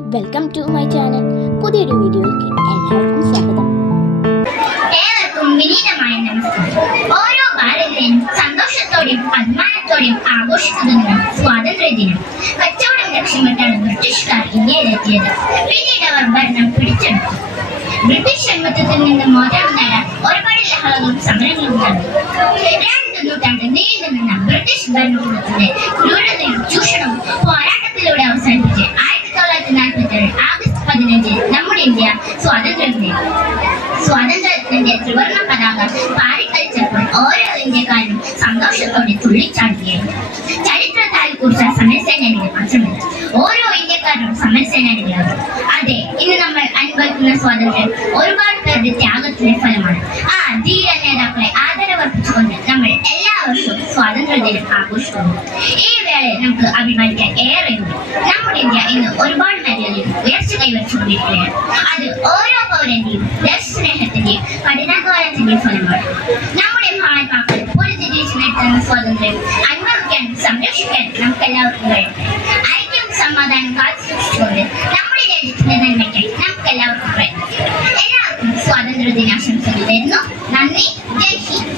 Welcome to my channel. പുതിയൊരു വീഡിയോയിലേക്ക് എല്ലാവർക്കും സ്വാഗതം. ഏവർക്കും വിനീതമായ നമസ്കാരം. ഓരോ ഭാരതീയനും സന്തോഷത്തോടെയും അഭിമാനത്തോടെയും ആഘോഷിക്കുന്ന സ്വാതന്ത്ര്യ ദിനം. കച്ചവടം ലക്ഷ്യമിട്ടാണ് ബ്രിട്ടീഷുകാർ ഇന്ത്യയിലെത്തിയത്. പിന്നീട് അവർ ഭരണം പിടിച്ചെടുത്തു. ബ്രിട്ടീഷ് അടിമത്തത്തിൽ നിന്ന് മോചനം നേടാൻ ഒരുപാട് ലഹളകളും സമരങ്ങളും നടന്നു. 2 നൂറ്റാണ്ട് നീണ്ടുനിന്ന ബ്രിട്ടീഷ് ഭരണകൂടത്തിന്റെ ക്രൂരതയും ചൂഷണവും പോരാട്ടത്തിലൂടെ അവസാനിപ്പിച്ച് 1947 ആഗസ്റ്റ് 15 നമ്മുടെ ഇന്ത്യ സ്വാതന്ത്ര്യം നേടി. സ്വാതന്ത്ര്യത്തിന്റെ ത്രിവർണ്ണ പതാക പാറിക്കളിച്ചപ്പോൾ ഓരോ ഇന്ത്യക്കാരും സന്തോഷത്തോടെ തുള്ളിച്ചാടുകയായിരുന്നു. ചരിത്രത്താൽ കുറിച്ച സമരസേനാനികൾ മാത്രമല്ല, ഓരോ ഇന്ത്യക്കാരും സമരസേനാനികളാണ്. അതെ, ഇന്ന് നമ്മൾ അനുഭവിക്കുന്ന സ്വാതന്ത്ര്യം ഒരുപാട് പേരുടെ ത്യാഗത്തിന്റെ ഫലമാണ്. ആ ധീര നേതാക്കളെ ആദരവർപ്പിച്ചുകൊണ്ട് നമ്മൾ എല്ലാ വർഷവും സ്വാതന്ത്ര്യ ദിനം ആഘോഷിക്കുന്നു. ഈ വേളയിൽ നമുക്ക് അഭിമാനിക്കാൻ ഏറെയുണ്ട്. നമ്മുടെ ഇന്ത്യ ഇന്ന് ഒരുപാട് മേഖലകളിൽ ഉയർച്ച കൈവരിച്ചുകൊണ്ടിരിക്കുകയാണ്. അത് ഓരോ പൗരന്റെയും ദേശസ്നേഹത്തിന്റെയും കഠിനാധ്വാനത്തിന്റെയും ഫലമാണ്. നമ്മുടെ മഹാത്മാക്കൾ പൊരുതിരിച്ചു നേടുന്ന സ്വാതന്ത്ര്യം അനുഭവിക്കാൻ സംരക്ഷിക്കാൻ നമുക്ക് എല്ലാവർക്കും കഴിയട്ടെ. ഐക്യവും സമാധാനം കാത്തുസൂക്ഷിച്ചുകൊണ്ട് നമ്മുടെ രാജ്യത്തിന്റെ നന്മയ്ക്കായി നമുക്ക് എല്ലാവർക്കും പ്രയത്നിക്കാം. എല്ലാവർക്കും സ്വാതന്ത്ര്യ ദിനാശംസകൾ നേരുന്നു. നന്ദി. ജയ് ഹിന്ദ്.